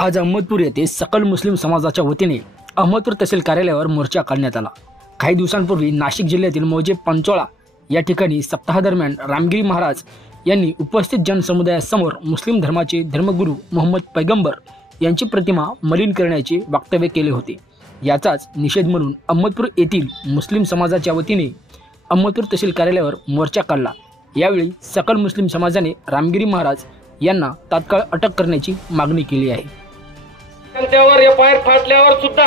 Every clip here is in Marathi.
आज अहमदपूर येथे सकल मुस्लिम समाजाच्या वतीने अहमदपूर तहसील कार्यालयावर मोर्चा काढण्यात आला। काही दिवसांपूर्वी नाशिक जिल्ह्यातील मौजे पंचोळा या ठिकाणी सप्ताहादरम्यान रामगिरी महाराज यांनी उपस्थित जनसमुदायासमोर मुस्लिम धर्माचे धर्मगुरू मोहम्मद पैगंबर यांची प्रतिमा मलिन करण्याचे वक्तव्य केले होते। याचाच निषेध म्हणून अहमदपूर येथील मुस्लिम समाजाच्या वतीने अहमदपूर तहसील कार्यालयावर मोर्चा काढला। यावेळी सकल मुस्लिम समाजाने रामगिरी महाराज यांना तात्काळ अटक करण्याची मागणी केली आहे। त्यावर एफआयआर फाटल्यावर सुद्धा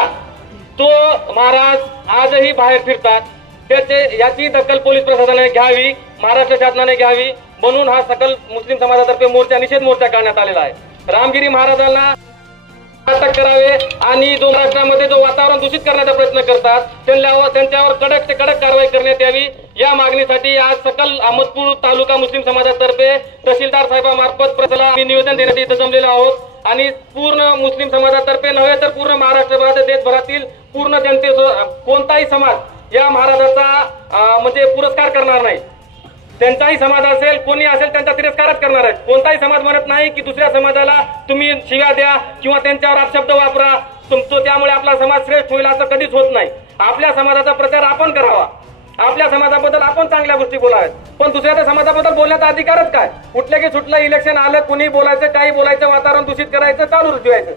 तो महाराज आजही बाहेर फिरतात। याची दखल पोलीस प्रशासनाने घ्यावी, महाराष्ट्र शासनाने घ्यावी, म्हणून हा सकल मुस्लिम समाजातर्फे निषेध मोर्चा काढण्यात आलेला आहे। रामगिरी महाराजांना अटक करावे आणि जो महाराष्ट्रामध्ये जो वातावरण दूषित करण्याचा प्रयत्न करतात त्यांच्यावर कडक ते कडक कारवाई करण्यात यावी, या मागणीसाठी आज सकल अहमदपूर तालुका मुस्लिम समाजातर्फे तहसीलदार साहेबांमार्फत प्रशासनाला निवेदन देण्यासाठी इथे जमलेलो आहोत। आणि पूर्ण मुस्लिम समाजातर्फे नव्हे तर पूर्ण महाराष्ट्रभरात देशभरातील पूर्ण कोणताही समाज या महाराजाचा म्हणजे पुरस्कार करणार नाही। त्यांचाही समाज असेल, कोणी असेल, त्यांचा तिरस्कारच करणार आहे। कोणताही समाज म्हणत नाही की दुसऱ्या समाजाला तुम्ही शिव्या द्या किंवा त्यांच्यावर अपशब्द वापरा, त्यामुळे आपला समाज श्रेष्ठ होईल, असं कधीच होत नाही। आपल्या समाजाचा प्रचार आपण करावा, आपल्या समाजाबद्दल आपण चांगल्या गोष्टी बोलाव्यात, पण दुसऱ्या समाजाबद्दल बोलण्याचा अधिकारच काय? कुठल्या की सुटलं इलेक्शन आलं, कुणी बोलायचं, काही बोलायचं, वातावरण दूषित करायचं, चालू ठेवायचं,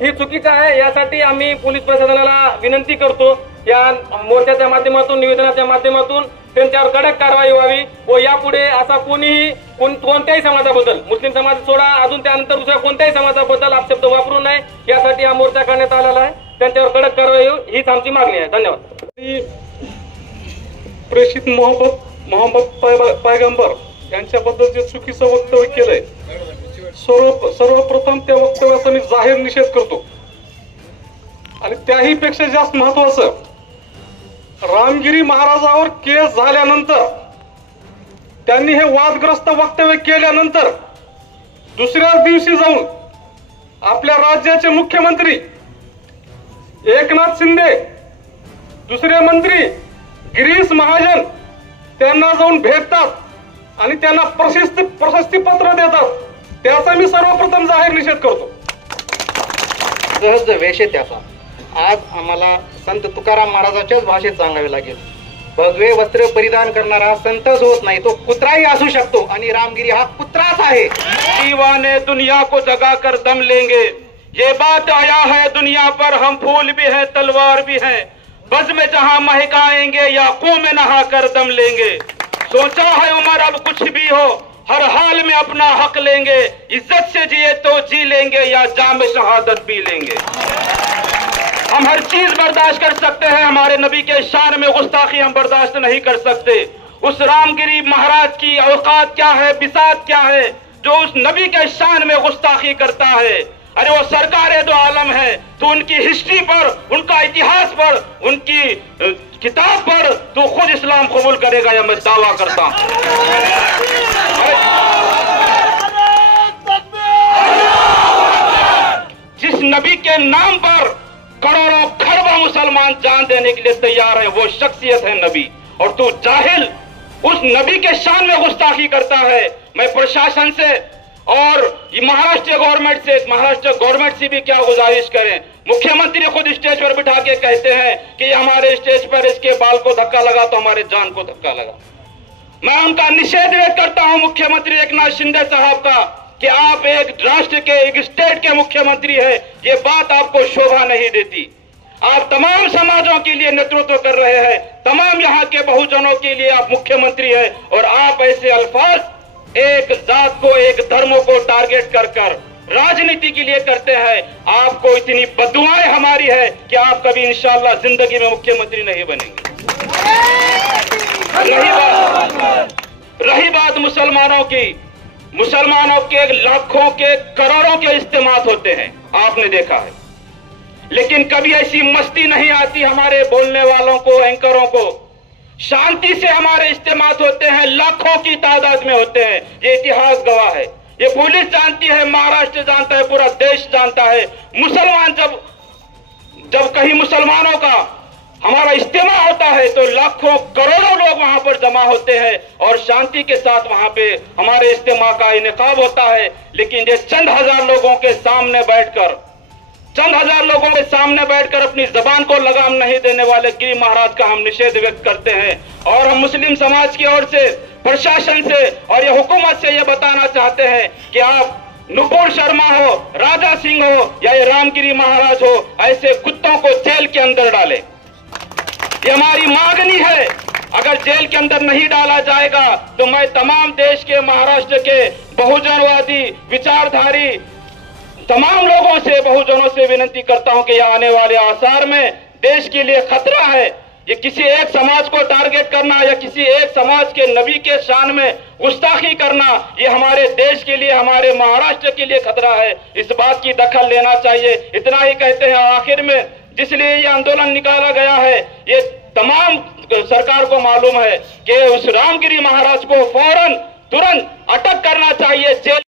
ही चुकीचं आहे। यासाठी आम्ही पोलीस प्रशासनाला विनंती करतो, या मोर्चाच्या माध्यमातून, निवेदनाच्या माध्यमातून त्यांच्यावर कडक कारवाई व्हावी व यापुढे असा कोणत्याही समाजाबद्दल, मुस्लिम समाज सोडा, अजून त्यानंतर दुसऱ्या कोणत्याही समाजाबद्दल अपशब्द वापरू नये, यासाठी हा मोर्चा काढण्यात आलेला आहे। त्यांच्यावर कडक कारवाई हीच आमची मागणी आहे। धन्यवाद। प्रेषित मोहम्मद पैगंबर यांच्याबद्दल जे चुकीचं वक्तव्य केलंय, सर्वप्रथम त्या वक्तव्याचा मी जाहीर निषेध करतो। आणि त्याही पेक्षा जास्त महत्वाचं, रामगिरी महाराजावर केस झाल्यानंतर, त्यांनी हे वादग्रस्त वक्तव्य केल्यानंतर दुसऱ्या दिवशी जाऊन आपल्या राज्याचे मुख्यमंत्री एकनाथ शिंदे, दुसरे मंत्री गिरीश महाजन त्यांना जाऊन भेटतात आणि त्यांना प्रशस्ती पत्र देतात। त्याचा मी सर्वप्रथम जाहीर निषेध करतो। सहज वेश त्याचा आज आम्हाला संत तुकाराम महाराजांच्याच भाषेत सांगावे लागेल। भगवे वस्त्र परिधान करणारा संतच होत नाही, तो कुत्राही असू शकतो, आणि रामगिरी हा कुत्राच आहे। दीवाने दुनिया को जगा कर दम लेंगे, ये बात आया है दुनिया पर, हम फूल भी है तलवार भी है, बज़ में जहां महकाएंगे या कुएं में नहा कर दम लेंगे। सोचा है उमर अब कुछ भी हो, हर हाल में अपना हक लेंगे, इज्जत से जिए तो जी लेंगे या जाम शहादत पी लेंगे। हम हर चीज बर्दाश्त कर सकते हैं, हमारे नबी के शान में गुस्ताखी हम बर्दाश्त नहीं कर सकते। उस रामगिरी महाराज की औकात क्या है, बिसात क्या है, जो उस नबी के शान में गुस्ताखी करता है? अरे वो सरकार दो आलम है, तो उनकी हिस्ट्री पर, उनका इतिहास पर, उनकी किताब पर तो खुद इस्लाम कबूल करेगा, या मैं दावा करता हूं। जिस नबी के नाम पर करोड़ों खरबों मुसलमान जान देने के लिए तैयार है, वो शख्सियत है नबी, और तू जाहिल उस नबी के शान में गुस्ताखी करता है। मैं प्रशासन से और महाराष्ट्र गवर्नमेंट से भी क्या गुजारिश करें, मुख्यमंत्री खुद स्टेज पर बिठा के कहते हैं कि हमारे स्टेज पर इसके बाल को धक्का लगा तो हमारे जान को धक्का लगा। मैं उनका निषेध व्यक्त करता हूं मुख्यमंत्री एकनाथ शिंदे साहब का, कि आप एक राष्ट्र के, एक स्टेट के मुख्यमंत्री है, ये बात आपको शोभा नहीं देती। आप तमाम समाजों के लिए नेतृत्व कर रहे हैं, तमाम यहाँ के बहुजनों के लिए आप मुख्यमंत्री है, और आप ऐसे अल्फाज एक जात को, एक धर्म को टारगेट कर राजनीति के लिए करते हैं। आपको इतनी बददुआएं हमारी है कि आप कभी इंशाअल्लाह जिंदगी में मुख्यमंत्री नहीं बनेंगे। रही बात मुसलमानों के लाखों के करोड़ों के इज्तिमात होते हैं, आपने देखा है, लेकिन कभी ऐसी मस्ती नहीं आती हमारे बोलने वालों को, एंकरों को। शांति से हमारे इज्तिमात होते हैं, लाखों की तादाद में होते हैं, ये इतिहास गवाह है, ये पुलिस जानती है, महाराष्ट्र जानता है, पूरा देश जानता है। मुसलमान जब कहीं मुसलमानों का हमारा इज्तिमा होता है तो लाखों करोड़ों लोग वहां पर जमा होते हैं और शांति के साथ वहां पे हमारे इज्तिमा का इनेकाब होता है। लेकिन ये चंद हजार लोगों के सामने बैठकर चंद हजार लोगों के सामने बैठकर अपनी जबान को लगाम नहीं देने वाले गिरी महाराज का हम निषेध व्यक्त करते हैं। और हम मुस्लिम समाज की ओर से प्रशासन से और ये हुकूमत से ये बताना चाहते हैं कि आप नुपुर शर्मा हो, राजा सिंह हो या ये रामगिरी महाराज हो, ऐसे कुत्तों को जेल के अंदर डाले। ये हमारी मांगनी है। अगर जेल के अंदर नहीं डाला जाएगा तो मैं तमाम देश के, महाराष्ट्र के बहुजनवादी विचारधारी तमाम लोगों से, बहुजनों से विनती करता हूं कि यह आने वाले आसार में देश के लिए खतरा है। ये किसी एक समाज को टारगेट करना या किसी एक समाज के नबी के शान में गुस्ताखी करना, ये हमारे देश के लिए, हमारे महाराष्ट्र के लिए खतरा है। इस बात की दखल लेना चाहिए। इतना ही कहते हैं आखिर में, जिसलिए ये आंदोलन निकाला गया है, ये तमाम सरकार को मालूम है कि उस रामगिरी महाराज को फौरन तुरंत अटक करना चाहिए, जेल